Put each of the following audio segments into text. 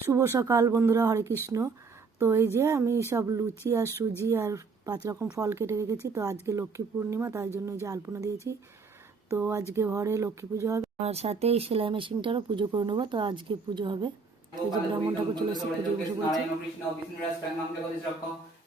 শুভ সকাল বন্ধুরা, হরে কৃষ্ণ। তো এই যে আমি সব লুচি আর সুজি আর 5 রকম ফল কেটে রেখেছি। তো আজকে লক্ষ্মী পূর্ণিমা, তাই জন্য এই যে আলপনা দিয়েছি। তো আজকে ঘরে লক্ষ্মী পুজো হবে, আর সাথে এই সেলাই মেশিনটারও পুজো করে নেবো। তো আজকে পুজো হবে। এই যে ব্রাহ্মণ ঠাকুর চলে এসে পুজো বসে পড়েছে।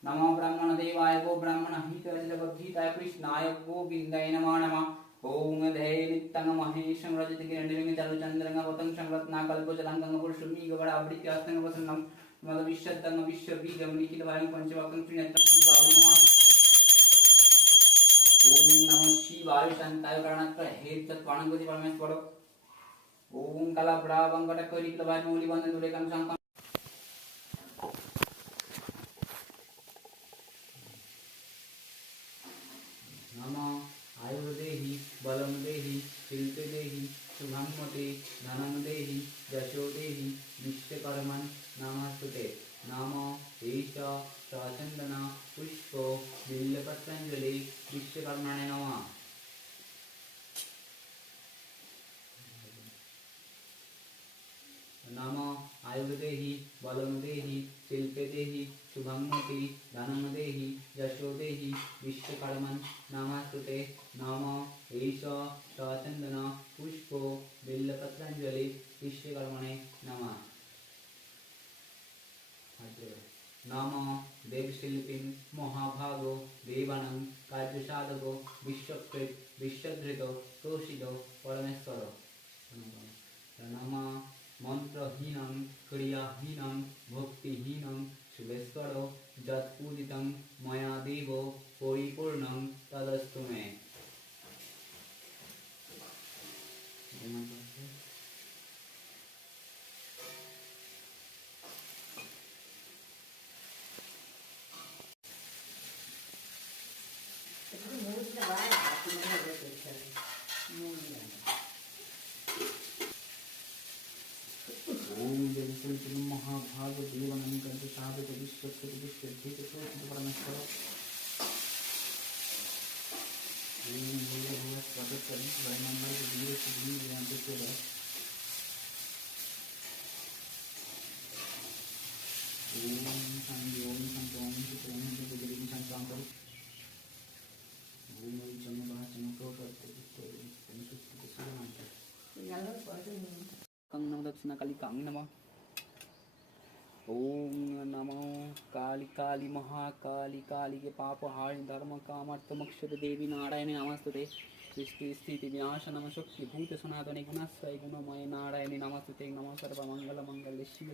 नमो ब्राह्मण देवाय गो ब्राह्मण हिताय जगद्धिताय कृष्णाय गोविन्दाय नमो नमः। ओम देहि नित्यं महेशं रजति किरणं चारुचन्द्रं वतं संरत्नाकल्पजलाङ्गं पुरुषमी गवडावृत्यास्तं वसन्नं मदविश्वदं विश्वबीजं निखिलवायं पंचवक्त्रं त्रिनेत्रं शिवाय नमः। ओम नमः शिवाय शान्ताय प्राणात्पर हेतत्वाणगति परमेश्वर। ओम कलाब्रावंगटकरिकलवाय मौलिवन्दं दुरेकं शङ्कं नमः। आयुर्देहि बलं देहि शिल्पे देहि शुभं मते धनं देहि यशो देहि विश्वकर्मन् नमस्तुते। नमो एष सचन्दन पुष्प बिल्वपत्राञ्जलि विश्वकर्मणे नमः। नमो आयुर्देहि बलं देहि शिल्पे देहि शुभं मते धनं देहि यशो देहि विश्वकर्मन् नमस्तुते। नमो एष सचन्दन पुष्प बिल्वपत्राञ्जलि विश्वकर्मणे नमः। नमो देवशिल्पिन् महाभागो देवानां कार्यसाधको विश्वकृत् विश्वधृतो तोषितो परमेश्वर। नमः मन्त्रहीनं क्रियाहीनं भक्तिहीनं शुभेश्वरो यत्पूजितं मया देवो परिपूर्णं तदस्तु मे। ओम देवशिल्पिन् महाभागो देवानां कार्यसाधको विश्वकृत् विश्वधृतो तोषितो परमेश्वर। ओम भूर्भुवः स्वः स्वयंवर वीरस्य ओम शांति ओम शांति ओम शांति ओम शांति शांति ओम चमका चमको कंग नमः दक्षिणा काली कांग नमः। ओम नमो काली काली महाकाली काली के पाप हारि धर्म कामर्थ मोक्ष देवी नारायणी नमस्तुते। सृष्टि स्थिति विनाश नम शक्ति भूत सनातने गुणस्वय गुणमय नारायणी नमस्तुते। नमः सर्वमंगल मंगल शिव